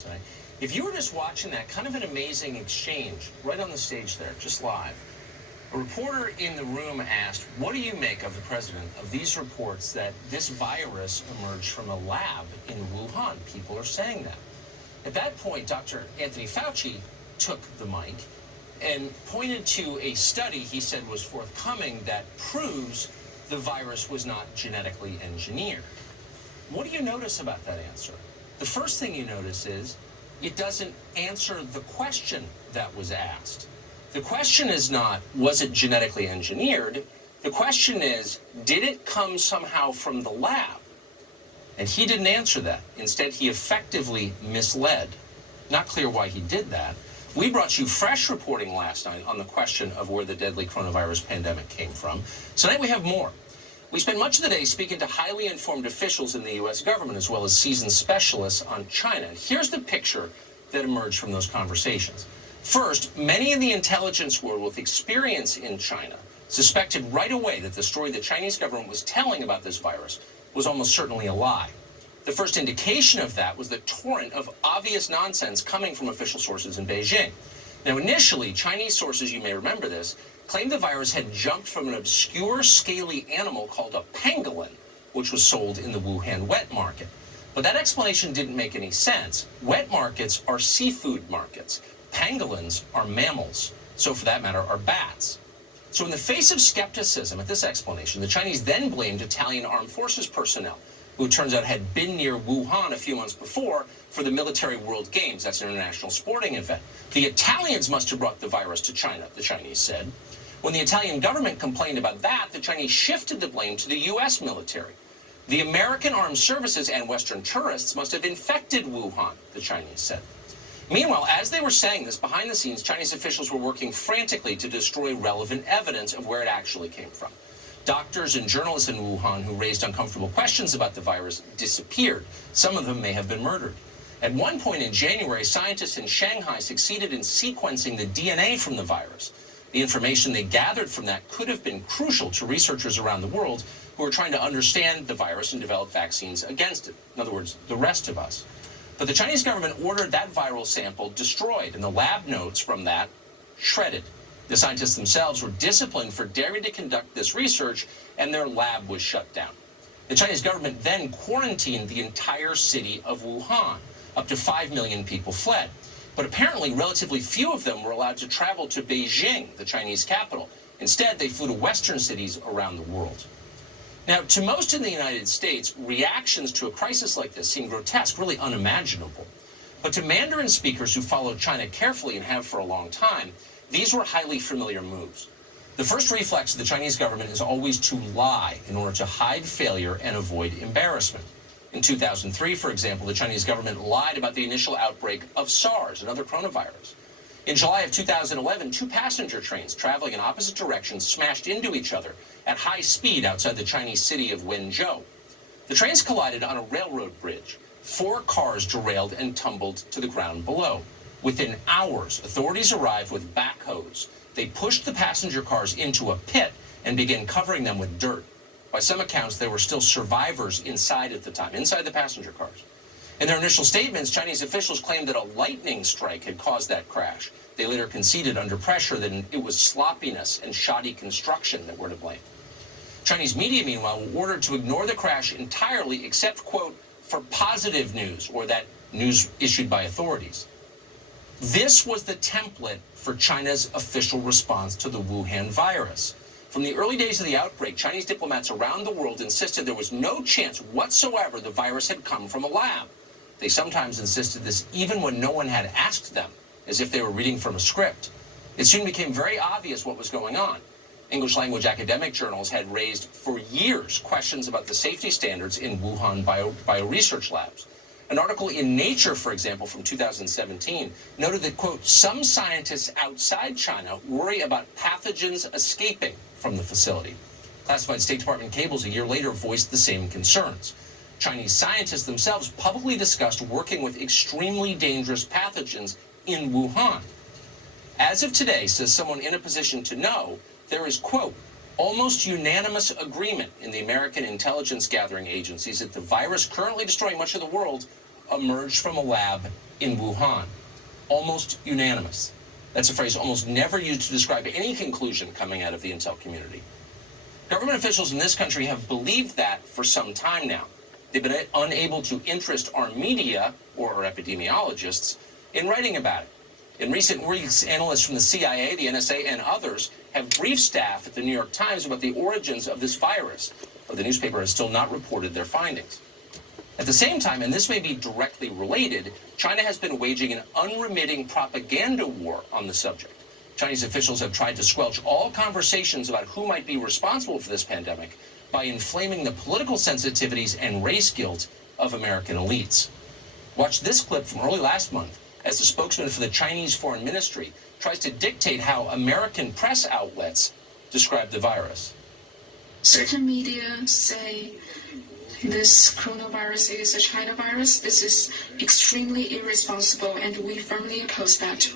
tonight. If you were just watching that, kind of an amazing exchange right on the stage there, just live. A reporter in the room asked, what do you make of the president of these reports that this virus emerged from a lab in Wuhan? People are saying that. At that point, Dr. Anthony Fauci took the mic and pointed to a study he said was forthcoming that proves the virus was not genetically engineered. What do you notice about that answer? The first thing you notice is it doesn't answer the question that was asked. The question is not, was it genetically engineered? The question is, did it come somehow from the lab? And he didn't answer that. Instead, he effectively misled. Not clear why he did that. We brought you fresh reporting last night on the question of where the deadly coronavirus pandemic came from. Tonight we have more. We spent much of the day speaking to highly informed officials in the U.S. government, as well as seasoned specialists on China. And here's the picture that emerged from those conversations. First, many in the intelligence world with experience in China suspected right away that the story the Chinese government was telling about this virus was almost certainly a lie. The first indication of that was the torrent of obvious nonsense coming from official sources in Beijing. Now, initially, Chinese sources, you may remember this, claimed the virus had jumped from an obscure scaly animal called a pangolin, which was sold in the Wuhan wet market. But that explanation didn't make any sense. Wet markets are seafood markets. Pangolins are mammals, so for that matter are bats. So in the face of skepticism at this explanation, the Chinese then blamed Italian armed forces personnel, who it turns out had been near Wuhan a few months before for the Military World Games. That's an international sporting event. The Italians must have brought the virus to China, the Chinese said. When the Italian government complained about that, the Chinese shifted the blame to the U.S. military. The American armed services and Western tourists must have infected Wuhan, the Chinese said. Meanwhile, as they were saying this, behind the scenes, Chinese officials were working frantically to destroy relevant evidence of where it actually came from. Doctors and journalists in Wuhan who raised uncomfortable questions about the virus disappeared. Some of them may have been murdered. At one point in January, scientists in Shanghai succeeded in sequencing the DNA from the virus. The information they gathered from that could have been crucial to researchers around the world who are trying to understand the virus and develop vaccines against it. In other words, the rest of us. But the Chinese government ordered that viral sample destroyed, and the lab notes from that shredded. The scientists themselves were disciplined for daring to conduct this research, and their lab was shut down. The Chinese government then quarantined the entire city of Wuhan. Up to 5 million people fled. But apparently, relatively few of them were allowed to travel to Beijing, the Chinese capital. Instead, they flew to Western cities around the world. Now, to most in the United States, reactions to a crisis like this seem grotesque, really unimaginable. But to Mandarin speakers who follow China carefully and have for a long time, these were highly familiar moves. The first reflex of the Chinese government is always to lie in order to hide failure and avoid embarrassment. In 2003, for example, the Chinese government lied about the initial outbreak of SARS, another coronavirus. In July of 2011, two passenger trains traveling in opposite directions smashed into each other at high speed outside the Chinese city of Wenzhou. The trains collided on a railroad bridge. 4 cars derailed and tumbled to the ground below. Within hours, authorities arrived with backhoes. They pushed the passenger cars into a pit and began covering them with dirt. By some accounts, there were still survivors inside at the time, inside the passenger cars. In their initial statements, Chinese officials claimed that a lightning strike had caused that crash. They later conceded under pressure that it was sloppiness and shoddy construction that were to blame. Chinese media, meanwhile, were ordered to ignore the crash entirely except, quote, for positive news, or that news issued by authorities. This was the template for China's official response to the Wuhan virus. From the early days of the outbreak, Chinese diplomats around the world insisted there was no chance whatsoever the virus had come from a lab. They sometimes insisted this even when no one had asked them, as if they were reading from a script. It soon became very obvious what was going on. English-language academic journals had raised for years questions about the safety standards in Wuhan bioresearch labs. An article in Nature, for example, from 2017, noted that, quote, some scientists outside China worry about pathogens escaping from the facility. Classified State Department cables a year later voiced the same concerns. Chinese scientists themselves publicly discussed working with extremely dangerous pathogens in Wuhan. As of today, says someone in a position to know, there is, quote, almost unanimous agreement in the American intelligence gathering agencies that the virus currently destroying much of the world emerged from a lab in Wuhan. Almost unanimous. That's a phrase almost never used to describe any conclusion coming out of the intel community. Government officials in this country have believed that for some time now. They've been unable to interest our media or our epidemiologists in writing about it. In recent weeks, analysts from the CIA, the NSA, and others have briefed staff at the New York Times about the origins of this virus, but the newspaper has still not reported their findings. At the same time, and this may be directly related, China has been waging an unremitting propaganda war on the subject. Chinese officials have tried to squelch all conversations about who might be responsible for this pandemic by inflaming the political sensitivities and race guilt of American elites. Watch this clip from early last month as the spokesman for the Chinese Foreign Ministry tries to dictate how American press outlets describe the virus. Certain media say this coronavirus is a China virus. This is extremely irresponsible, and we firmly oppose that.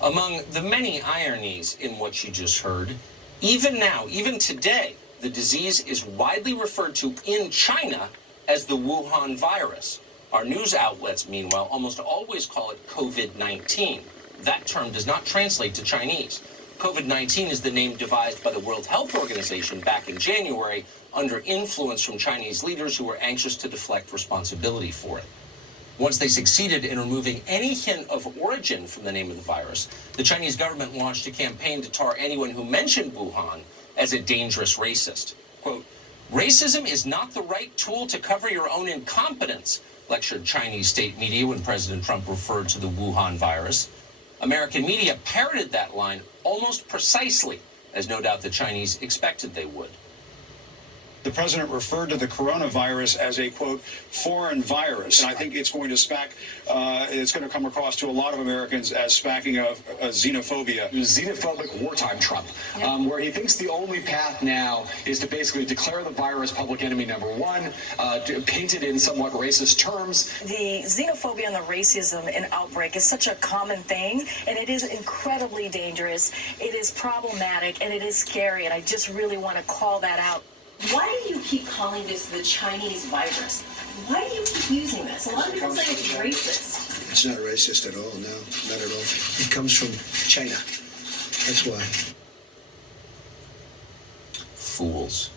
Among the many ironies in what you just heard, even now, even today, the disease is widely referred to in China as the Wuhan virus. Our news outlets, meanwhile, almost always call it COVID-19. That term does not translate to Chinese. COVID-19 is the name devised by the World Health Organization back in January under influence from Chinese leaders who were anxious to deflect responsibility for it. Once they succeeded in removing any hint of origin from the name of the virus, the Chinese government launched a campaign to tar anyone who mentioned Wuhan as a dangerous racist. Quote, "Racism is not the right tool to cover your own incompetence," lectured Chinese state media when President Trump referred to the Wuhan virus. American media parroted that line almost precisely, as no doubt the Chinese expected they would. The president referred to the coronavirus as a, quote, foreign virus. And I think it's going to come across to a lot of Americans as smacking of xenophobia. Xenophobic wartime Trump, where he thinks the only path now is to basically declare the virus public enemy number one, painted in somewhat racist terms. The xenophobia and the racism in outbreak is such a common thing, and it is incredibly dangerous. It is problematic, and it is scary, and I just really want to call that out. Why do you keep calling this the Chinese virus? Why do you keep using this? A lot of people say it's racist. It's not racist at all, no, not at all. It comes from China. That's why. Fools.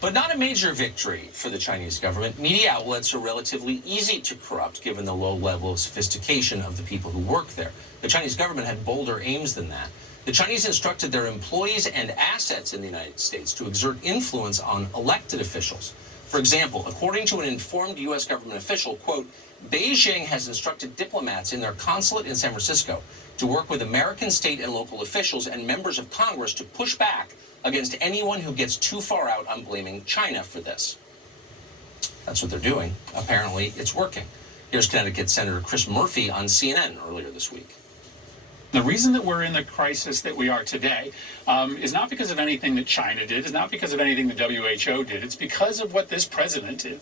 But not a major victory for the Chinese government. Media outlets are relatively easy to corrupt given the low level of sophistication of the people who work there. The Chinese government had bolder aims than that. The Chinese instructed their employees and assets in the United States to exert influence on elected officials. For example, according to an informed U.S. government official, quote, Beijing has instructed diplomats in their consulate in San Francisco to work with American state and local officials and members of Congress to push back against anyone who gets too far out on blaming China for this. That's what they're doing. Apparently, it's working. Here's Connecticut Senator Chris Murphy on CNN earlier this week. The reason that we're in the crisis that we are today is not because of anything that China did. It's not because of anything the WHO did. It's because of what this president did.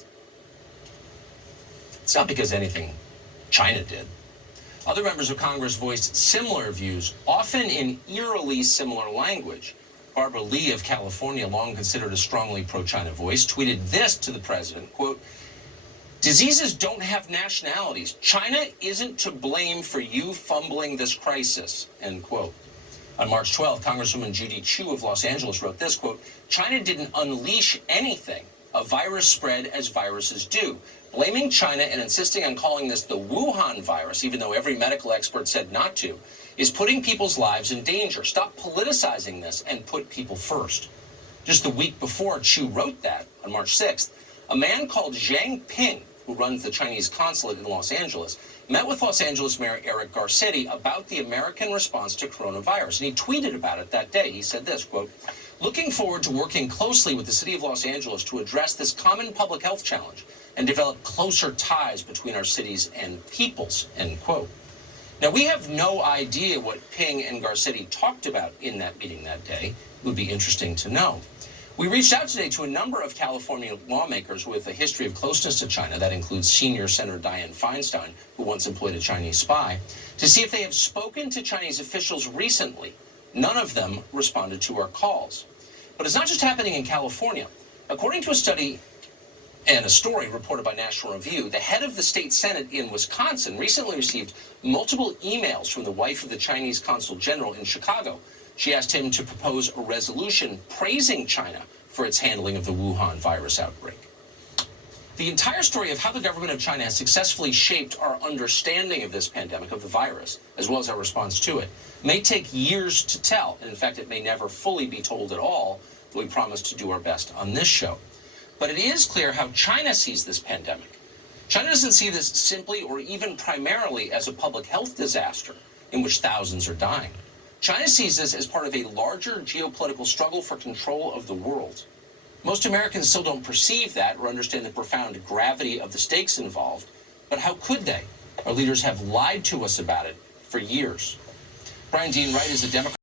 It's not because anything China did. Other members of Congress voiced similar views, often in eerily similar language. Barbara Lee of California, long considered a strongly pro-China voice, tweeted this to the president, quote, "Diseases don't have nationalities. China isn't to blame for you fumbling this crisis," end quote. On March 12th, Congresswoman Judy Chu of Los Angeles wrote this, quote, "China didn't unleash anything. A virus spread as viruses do. Blaming China and insisting on calling this the Wuhan virus, even though every medical expert said not to, is putting people's lives in danger. Stop politicizing this and put people first." Just the week before Chu wrote that, on March 6th, a man called Zhang Ping, who runs the Chinese consulate in Los Angeles, met with Los Angeles Mayor Eric Garcetti about the American response to coronavirus. And he tweeted about it that day. He said this, quote, "Looking forward to working closely with the city of Los Angeles to address this common public health challenge and develop closer ties between our cities and peoples," end quote. Now, we have no idea what Ping and Garcetti talked about in that meeting that day. It would be interesting to know. We reached out today to a number of California lawmakers with a history of closeness to China. That includes senior Senator Dianne Feinstein, who once employed a Chinese spy, to see if they have spoken to Chinese officials recently. None of them responded to our calls. But it's not just happening in California. According to a study And a story reported by National Review, the head of the state senate in Wisconsin recently received multiple emails from the wife of the Chinese consul general in Chicago. She asked him to propose a resolution praising China for its handling of the Wuhan virus outbreak. The entire story of how the government of China has successfully shaped our understanding of this pandemic, of the virus, as well as our response to it, may take years to tell. And in fact, it may never fully be told at all, though we promise to do our best on this show. But it is clear how China sees this pandemic. China doesn't see this simply or even primarily as a public health disaster in which thousands are dying. China sees this as part of a larger geopolitical struggle for control of the world. Most Americans still don't perceive that or understand the profound gravity of the stakes involved. But how could they? Our leaders have lied to us about it for years. Brian Dean Wright is a Democrat.